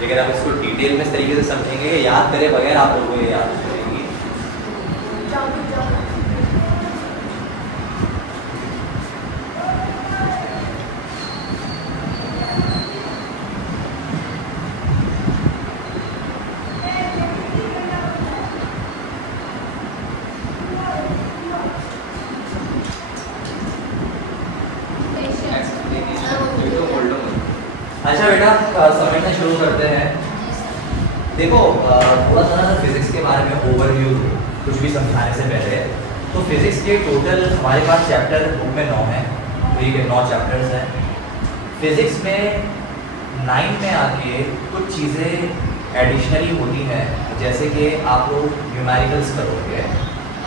लेकिन आप इसको डिटेल में इस तरीके से समझेंगे, याद करे बगैर आप लोगों को ये याद हो जाएगी। अच्छा बेटा, समझना शुरू करते हैं। देखो थोड़ा सा ना फिजिक्स के बारे में ओवरव्यू कुछ भी समझाने से पहले, तो फिजिक्स के टोटल हमारे पास चैप्टर बुक में 9 हैं, ठीक है, 9 चैप्टर्स हैं। फिजिक्स में 9 में आके कुछ चीज़ें एडिशनली होती हैं, जैसे कि आप लोग न्यूमेरिकल्स करोगे।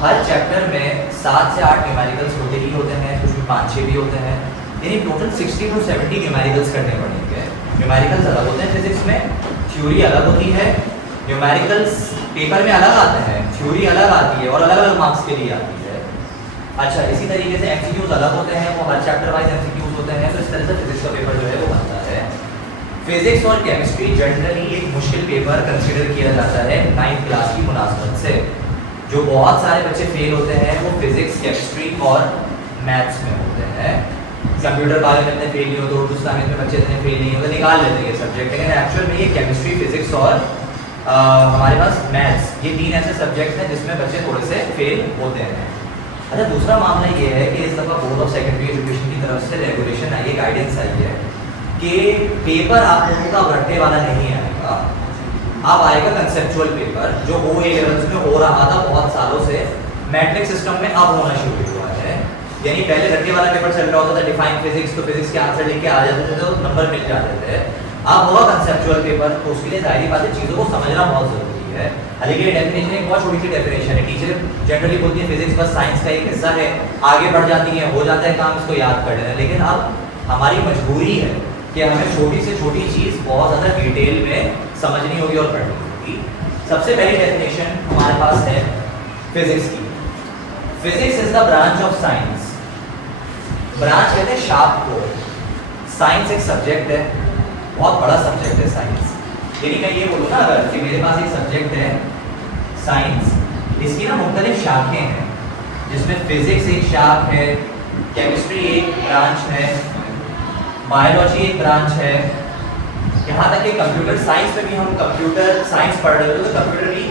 हर चैप्टर में 7 से 8 न्यूमेरिकल्स होते ही होते हैं, कुछ भी 5-6 भी होते हैं, यानी टोटल 60 to 70 न्यूमेरिकल्स करने पड़ेंगे। न्यूमेरिकल्स अलग होते हैं फिजिक्स में, थ्योरी अलग होती है। न्यूमेरिकल्स पेपर में अलग आते हैं, थ्योरी अलग आती है और अलग अलग मार्क्स के लिए आती है। अच्छा, इसी तरीके से एमसीक्यूज अलग होते हैं, वो हर चैप्टर वाइज एमसीक्यूज होते हैं, तो इस तरह से फिजिक्स का पेपर जो है वो बनता है। फिजिक्स और केमिस्ट्री जनरली एक मुश्किल पेपर कंसिडर किया जाता है 9th क्लास की मुनासबत से। जो बहुत सारे बच्चे फेल होते हैं वो फिजिक्स, केमिस्ट्री और मैथ्स में होते हैं। कंप्यूटर बारे में इतने फेल नहीं होते, उर्दू इस्लामिक में बच्चे इतने फेल नहीं होते, निकाल लेते हैं ये सब्जेक्ट, लेकिन एक्चुअल में ये केमिस्ट्री, फिजिक्स और हमारे पास मैथ्स, ये 3 ऐसे सब्जेक्ट हैं जिसमें बच्चे थोड़े से फेल होते हैं। अच्छा, दूसरा मामला ये है कि इस दफ़ा बोर्ड ऑफ सेकेंडरी एजुकेशन की तरफ से रेगुलेशन आई है, गाइडेंस आई है कि पेपर आप लोगों का रट्टे वाला नहीं आएगा, अब आएगा कंसेप्चुअल पेपर, जो OA लेवल्स में हो रहा था बहुत सालों से, मैट्रिक सिस्टम में अब होना शुरू हुआ है। यानी पहले रट्टे वाला पेपर चल रहा होता था, डिफाइन फिजिक्स, तो फिजिक्स के आंसर लिख के आ जाते थे तो नंबर मिल जाते थे। अब होगा कंसेप्चुअल पेपर, तो उसके लिए जाहिर बात है चीज़ों को समझना बहुत ज़रूरी है। हालांकि ये डेफिनेशन एक बहुत छोटी सी डेफिनेशन है, टीचर जनरली बोलती है फिजिक्स बस साइंस का एक हिस्सा है, आगे बढ़ जाती है, हो जाता है काम, इसको याद कर लेना। लेकिन अब हमारी मजबूरी है कि हमें छोटी से छोटी चीज़ बहुत ज़्यादा डिटेल में समझनी होगी और पढ़नी होगी। सबसे पहली डेफिनेशन हमारे पास है फिजिक्स की। Physics is the branch of science. Branch कहते हैं शाप को। साइंस एक सब्जेक्ट है, बहुत बड़ा सब्जेक्ट है साइंस। यानी मैं ये बोलूँ ना अगर कि मेरे पास एक सब्जेक्ट है साइंस, इसकी ना मुख्तलिफ शाखें हैं, जिसमें फिजिक्स एक शाख है, केमिस्ट्री एक ब्रांच है, बायोलॉजी एक ब्रांच है, यहाँ तक कि कंप्यूटर साइंस में भी हम कंप्यूटर साइंस पढ़ रहे होते तो कंप्यूटर भी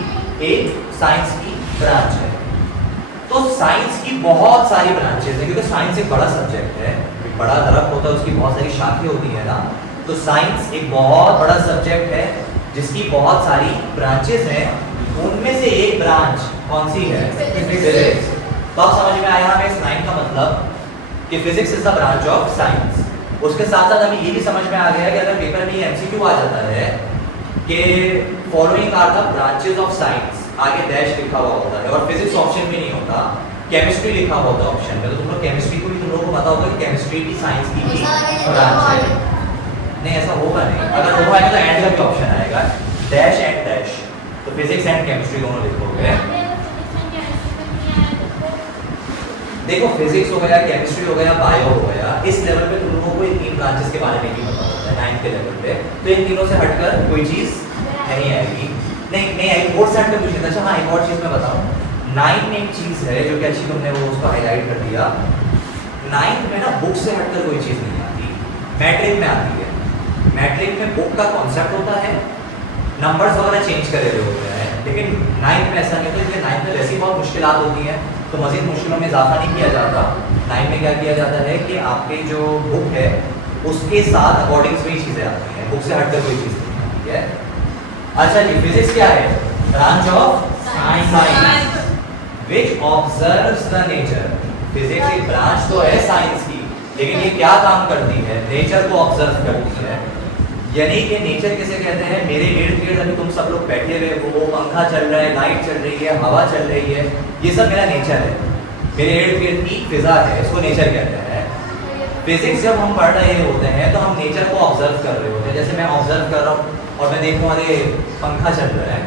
एक साइंस की ब्रांच है। तो साइंस की बहुत सारी ब्रांचेस हैं, क्योंकि साइंस एक बड़ा सब्जेक्ट है, एक बड़ा दरख्त होता है, उसकी बहुत सारी शाखें होती है ना, तो साइंस एक बहुत बड़ा सब्जेक्ट है जिसकी बहुत सारी ब्रांचेस हैं। उनमें से एक ब्रांच कौन सी है? फिजिक्स। तो अब समझ में आया हमें इस लाइन का मतलब कि physics is the branch of science. उसके साथ साथ हमें ये भी समझ में आ गया कि अगर पेपर में ये एमसीक्यू आ जाता है कि following are the branches of science, आगे डैश लिखा हुआ होता है और फिजिक्स ऑप्शन में नहीं होता, केमिस्ट्री लिखा हुआ होता है ऑप्शन में, तो तुम लोग केमिस्ट्री को भी तुम लोगों को पता होगा कि केमिस्ट्री भी साइंस की ही ब्रांच है। नहीं, ऐसा होगा नहीं, अगर वो आएगा तो एंड का भी ऑप्शन आएगा, डैश एंड डैश, तो फिजिक्स एंड केमिस्ट्री दोनों लिखोगे। देखो फिजिक्स हो गया, केमिस्ट्री हो गया, बायो हो गया, इस लेवल पे तुम लोगों को इन 3 ब्रांचेस के बारे में भी पता होता है 9th के लेवल पे, तो इन तीनों से हटकर कोई चीज़ नहीं आएगी। नहीं आएगी, बोर्ड सेट पे पूछेगा। अच्छा हाँ, एक और चीज़ मैं बताऊँ, 9 में एक चीज़ है जो कि अच्छी तुमने वो उसको हाईलाइट कर दिया। 9th में ना बुक से हटकर कोई चीज़ नहीं आती, मैट्रिक में आती है। मैट्रिक में बुक का कॉन्सेप्ट होता है, नंबर्स वगैरह चेंज करे हुए होते हैं, लेकिन 9th में ऐसा नहीं होता, इसलिए 9th में वैसी बहुत मुश्किलात होती हैं, तो मज़ीद मुश्किलों में इजाफा नहीं किया जाता। 9 में क्या किया जाता है कि आपके जो बुक है उसके साथ अकॉर्डिंग्स में ही चीज़ें आती हैं, बुक से हटकर कोई चीज़ नहीं आती है। अच्छा जी, फिजिक्स क्या है? Branch of science which observes the nature. Physics एक ब्रांच तो है साइंस की, लेकिन ये क्या काम करती है? नेचर को ऑब्जर्व करती है। यानी कि नेचर किसे कहते हैं? मेरे इर्द गिर्द अभी तुम सब लोग बैठे हुए हो, वो पंखा चल रहा है, लाइट चल रही है, हवा चल रही है, ये सब मेरा नेचर है, मेरे इर्द गिर्द की फिजा है, इसको नेचर कहते हैं। फिजिक्स जब हम पढ़ रहे होते हैं तो हम नेचर को ऑब्जर्व कर रहे होते हैं। जैसे मैं ऑब्जर्व कर रहा हूँ और मैं देखूँ अरे पंखा चल रहा है,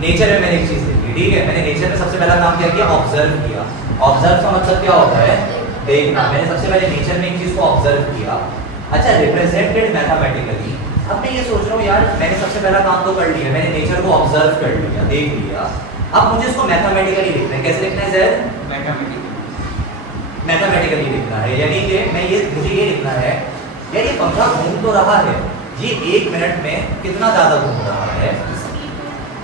नेचर में मैंने एक चीज़ देखी, ठीक है, मैंने नेचर में सबसे पहला काम क्या किया? ऑब्जर्व किया। ऑब्जर्व का मतलब क्या होता है? देखना। मैंने सबसे पहले नेचर में एक चीज़ को ऑब्जर्व किया। अच्छा, रिप्रेजेंटेड मैथमेटिकली, अब मैं ये सोच रहा हूँ यार, मैंने सबसे पहला काम तो कर लिया, मैंने नेचर को ऑब्जर्व कर लिया, देख लिया। अब मुझे इसको मैथमेटिकली लिखना है। कैसे लिखना है सर? मैथमेटिकली लिखना है, यानी कि मुझे ये लिखना है यार, ये पंखा घूम तो रहा है, ये 1 मिनट में कितना ज़्यादा घूम रहा है।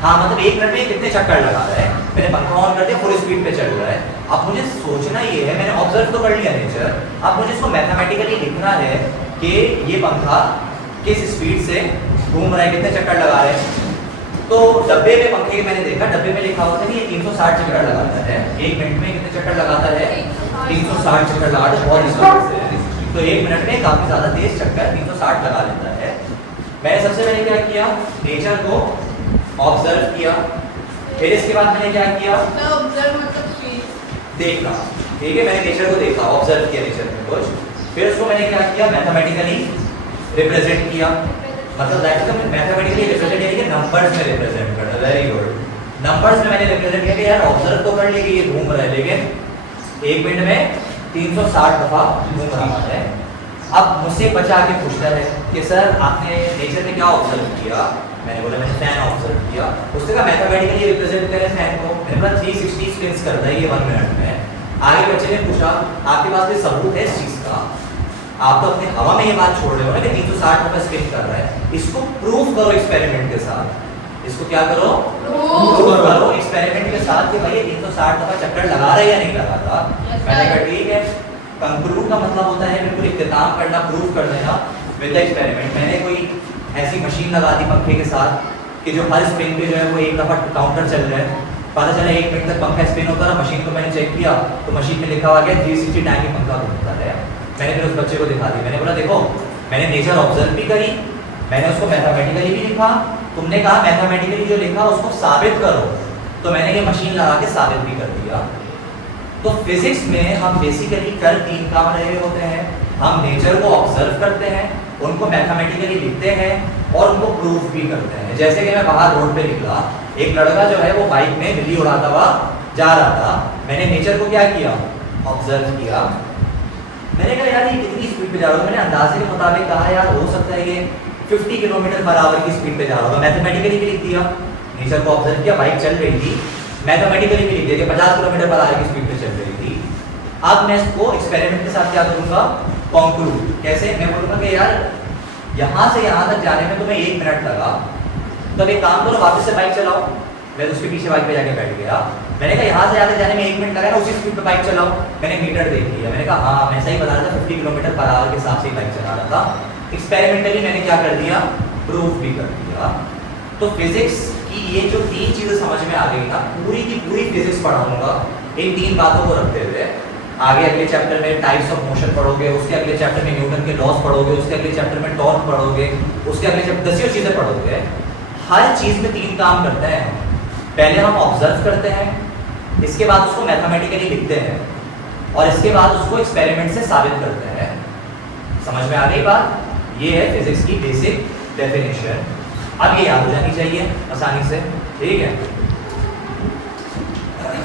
हाँ, मतलब 1 मिनट में कितने चक्कर लगा रहा है। मैंने पंखा ऑन कर दिया, फुल स्पीड पे चल रहा है। अब मुझे सोचना ये है, मैंने ऑब्जर्व तो कर लिया नेचर, अब मुझे इसको मैथमेटिकली लिखना है कि ये पंखा किस स्पीड से घूम रहा है, कितने चक्कर लगा रहे हैं। तो डब्बे में पंखे के मैंने देखा, डब्बे में लिखा होता है कि ये 360 चक्कर लगाता है। 1 मिनट में कितने चक्कर लगाता है? 360 चक्कर लगा, बहुत स्पीड से है। तो 1 मिनट में काफी ज्यादा तेज चक्कर 360 लगा लेता है। मैंने सबसे पहले क्या किया, नेचर को ऑब्जर्व किया। फिर इसके बाद मैंने क्या किया, देखा। ठीक है, मैंने नेचर को देखा, ऑब्जर्व किया नेचर में कुछ। फिर उसको मैंने क्या किया, मैथमेटिकली रिप्रेजेंट किया। मतलब दैट इज मैथमेटिकली रिप्रेजेंट, यानी कि नंबर्स में रिप्रेजेंट करना। वेरी गुड, नंबर्स में मैंने रिप्रेजेंट किया कि यार ऑब्जर्व तो कर ली कि ये घूम रहा है, लेकिन 1 मिनट में 360 दफा घूम रहा है। अब मुझसे बचा के पूछता है कि सर आपने नेचर में क्या ऑब्जर्व किया। मैंने बोला मैंने फैन ऑब्जर्व किया। उसने कहा मैथमेटिकली रिप्रेजेंट करें फैन को। मैंने बोला 360 स्पिन्स करता है ये 1 मिनट में। आगे बच्चे ने पूछा आपके पास कोई सबूत है इस चीज का? आप तो अपने हवा में ये बात छोड़ रहे हो ना कि 360 दफा स्पिन कर रहा है, इसको प्रूव करो एक्सपेरिमेंट के साथ। इसको क्या करो, प्रूव करो एक्सपेरिमेंट के साथ कि भाई 360 दफा चक्कर लगा रहा है या नहीं लगाता। मैंने कहा ठीक है। कंक्लूड का मतलब होता है बिल्कुल इख्तिताम करना, प्रूव कर देना विद द एक्सपेरिमेंट। मैंने कोई ऐसी मशीन लगा दी पंखे के साथ कि जो हर स्पिन पे जो है वो एक दफा काउंटर चल रहा है। पता चला 1 मिनट तक पंखा स्पिन होता रहा। मशीन को मैंने चेक किया तो मशीन में लिखा हुआ गया 360 टाइम ही पंखा घूमता है। मैंने फिर उस बच्चे को दिखा दी। मैंने बोला देखो मैंने नेचर ऑब्जर्व भी करी, मैंने उसको मैथमेटिकली भी लिखा, तुमने कहा मैथमेटिकली जो लिखा उसको साबित करो, तो मैंने ये मशीन लगा के साबित भी कर दिया। तो फिजिक्स में हम बेसिकली कर 3 काम रहे होते हैं। हम नेचर को ऑब्जर्व करते हैं, उनको मैथमेटिकली लिखते हैं और उनको प्रूफ भी करते हैं। जैसे कि मैं बाहर रोड पे निकला, एक लड़का जो है वो बाइक में बिल्ली उड़ाता हुआ जा रहा था। मैंने नेचर को क्या किया, ऑब्जर्व किया। मैंने कहा यार ये कितनी स्पीड पे जा रहा है। मैंने अंदाजे के मुताबिक कहा यार हो सकता है ये 50 किलोमीटर पर आवर की स्पीड पे जा रहा होगा। मैथमेटिकली भी लिख दिया, नेचर को ऑब्जर्व किया, बाइक चल रही थी, मैथमेटिकली भी लिख दिया कि 50 किलोमीटर पर आवर की स्पीड पे चल रही थी। अब मैं इसको एक्सपेरिमेंट के साथ क्या करूंगा, कंक्लूड। कैसे, मैं बोलूंगा कि यार यहाँ से यहाँ तक जाने में तुम्हें 1 मिनट लगा, तो एक काम करो वापस से बाइक चलाओ। मैं उसके पीछे बाइक पे जाके बैठ गया। मैंने कहा यहाँ से यहाँ तक जाने में 1 मिनट लगा ना, उसी स्पीड पे बाइक चलाओ। मैंने मीटर देख लिया, मैंने कहा हाँ मैं सही बता रहा था, 50 किलोमीटर पर आवर के हिसाब से ही बाइक चला रहा था। एक्सपेरिमेंटली मैंने क्या कर दिया, प्रूफ भी कर दिया। तो फिजिक्स की ये जो 3 चीजें समझ में आ गई ना, पूरी की पूरी फिजिक्स पढ़ाऊंगा इन 3 बातों को रखते हुए। आगे अगले चैप्टर में टाइप्स ऑफ मोशन पढ़ोगे, उसके अगले चैप्टर में न्यूटन के लॉज पढ़ोगे, उसके अगले चैप्टर में टॉर्क पढ़ोगे, उसके अगले चैप्टर 10 चीजें पढ़ोगे। हर चीज में 3 काम करते हैं। पहले हम ऑब्जर्व करते हैं, इसके बाद उसको मैथमेटिकली लिखते हैं और इसके बाद उसको एक्सपेरिमेंट से साबित करते हैं। समझ में आ गई बात? ये है फिजिक्स की बेसिक डेफिनेशन। अब ये याद हो जानी चाहिए आसानी से, ठीक है।